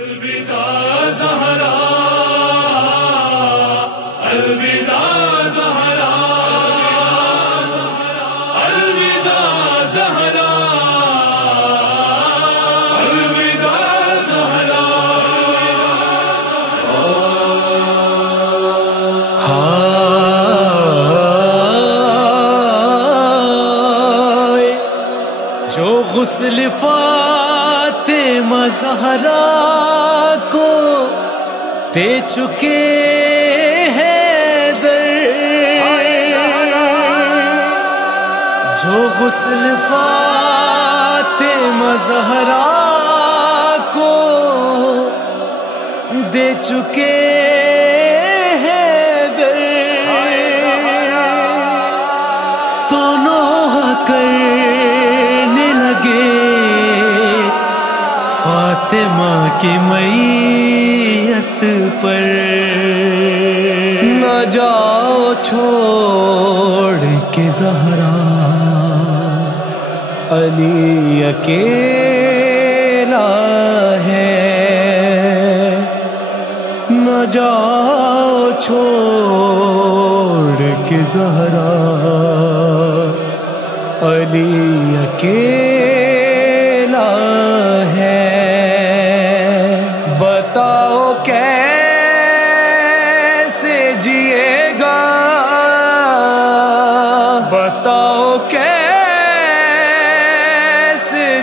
الوداع زہرا، الوداع زہرا، الوداع زہرا، الوداع زہرا۔ جو غسل فاطمہ زہرا کو دے چکے ہیں در، جو غسل فاطمہ زہرا کو دے چکے ہیں در، تو نوح کرنے لگے فاطمہ کی میت پر۔ نہ جاؤ چھوڑ کے زہرا، علی اکیلا ہے، نہ جاؤ چھوڑ کے زہرا، علی اکیلا ہے۔ بتاؤ کیسے جیے گا، بتاؤ کیسے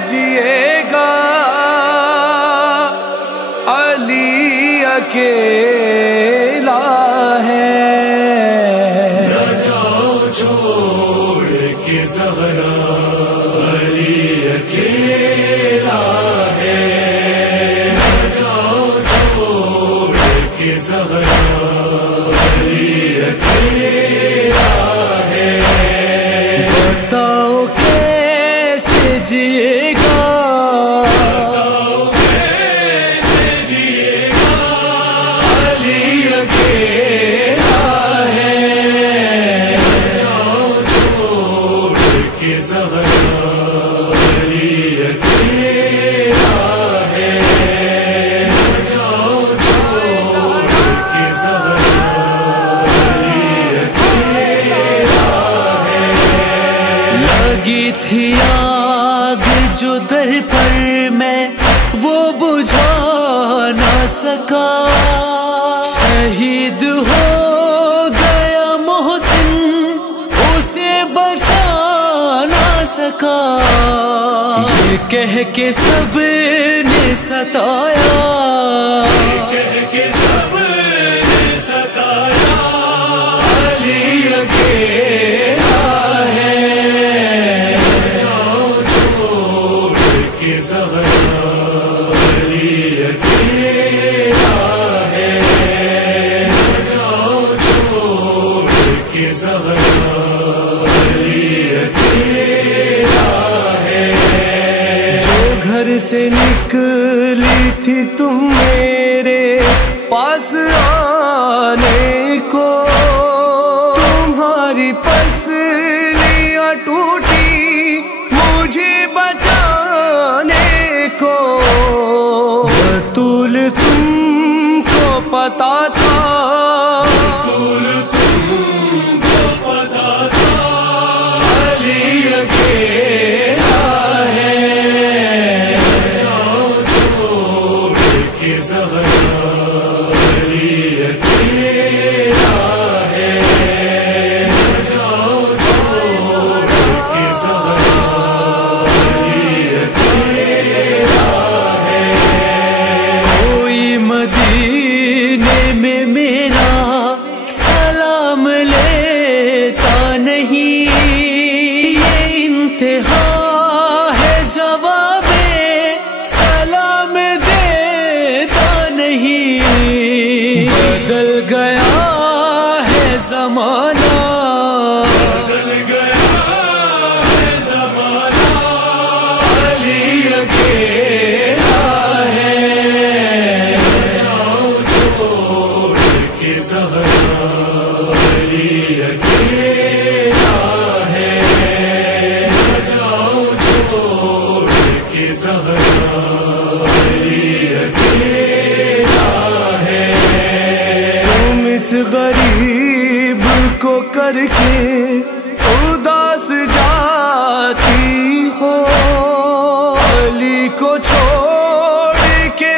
جیے گا، علی اکیلا ہے۔ نہ جاؤ چھوڑ کے زہرا، علی اکیلا ہے، نہ جاؤ چھوڑ کے زہرا، علی اکیلا ہے۔ بتاؤ کیسے جیے گا، بتاؤ کیسے جیے گا، علی اکیلا ہے، نہ جاؤ چھوڑ کے زہرا، علی اکیلا ہے، نہ جاؤ چھوڑ کے زہرا، علی اکیلا ہے۔ لگی تھی آگ جو در پر میں وہ بجھا نہ سکا، شہید ہو گیا محسن اسے بچا نہ سکا، یہ کہہ کے سب نے ستایا، کہہ کے سب نے ستایا، علی اکیلا ہے، نہ جاؤ چھوڑ کے زہرا، علی اکیلا ہے، نہ جاؤ چھوڑ کے زہرا، علی اکیلا ہے۔ جو گھر سے نکلی تھی تم میرے پاس آنے کو، تمہاری پسلیاں ٹوٹی مجھے بچانے کو، بطول تم کو پتا تھا، بطول تم کو پتا تھا، علی اکیلا ہے، نہ جاؤ چھوڑ کے زہرا، علی اکیلا ہے، نہ جاؤ چھوڑ کے زہرا، علی اکیلا ہے۔ کوئی مدینے میں میرا سلام لیتا نہیں، یہ انتہا ہے جواب سلام دیتا نہیں، غریب کو کر کے اداس جاتی ہو، علی کو چھوڑ کے